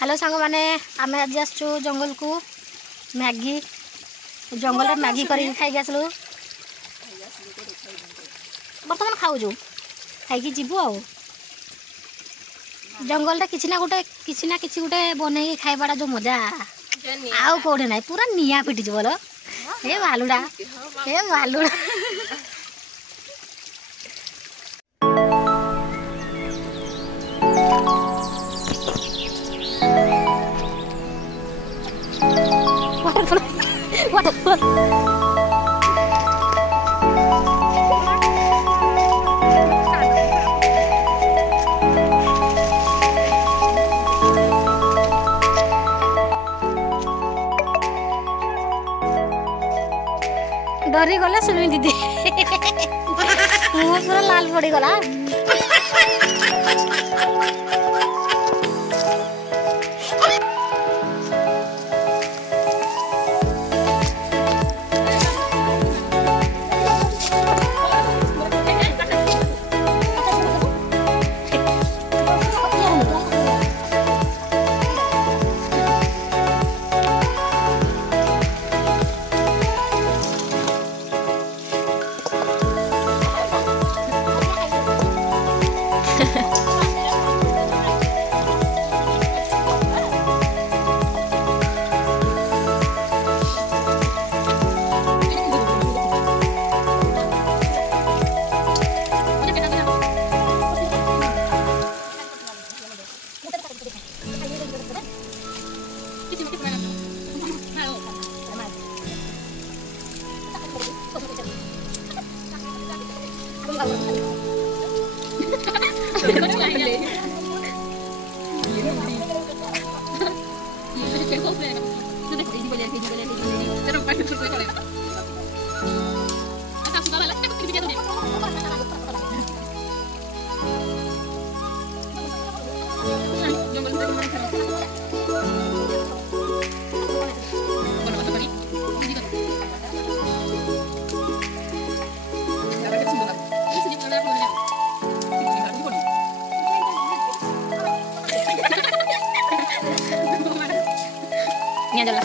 hello सांग मैंने आम आज आसचु जंगल को मैगी जंगल मैगी कर खाई आसलु बर्तमान खाऊजु खाई जीवु आ जंगल किसी ना गोटे बन खाइबाटा जो मजा आउ कौटे ना पूरा निया पिटी बोल हे भालुड़ा हे भालुड़ा waterfall डरी गला सुनी दीदी मुँह पूरा लाल पड़ी गला ini adalah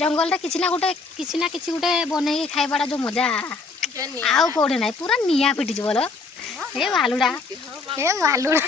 जंगल किसी ना किसी गोटे बन खाइबाटा जो मजा आउ कौटे ना पूरा निया पिटी बोल हे भालुड़ा हे भालुड़ा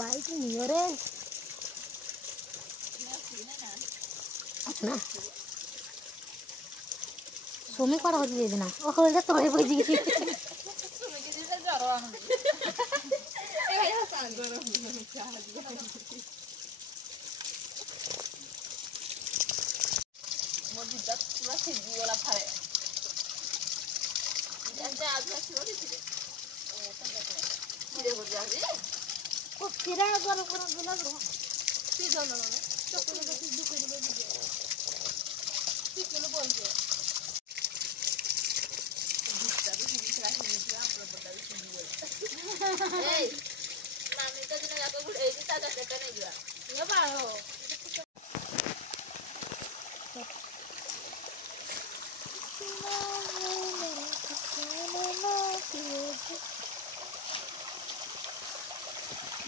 बाइक नियरे ना सोमी कौन हो जी ना ओ हो जा तोड़े बज गई सोमी के जैसे जरो आ ए भाई हसन गरम मोदी दस पूरा सीधी वाला फाड़े जैसे आज ना छोड़ दी थी ओ तो धीरे हो जा रे ओ फिरा गरम गरम बोला रो सीधा ना चक्कर में सीधू कर दे कितने बोल दे ए मामी तो दिन जाके बुढ़े जी ता कहते नहीं गया ये बाहो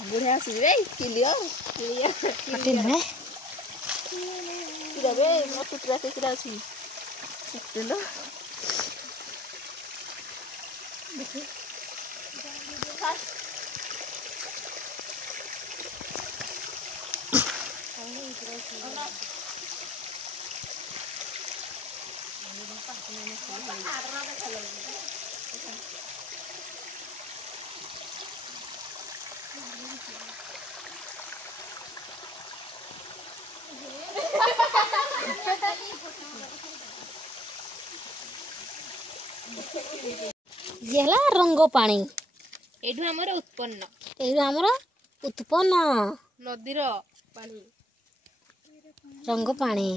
बुढ़े आसी रे किलियो किलियो किरा बे मो टुकरा के किरा छी चलो देखो येला रंग पानी एठू हमर उत्पन्न नदीर पानी रंग पानी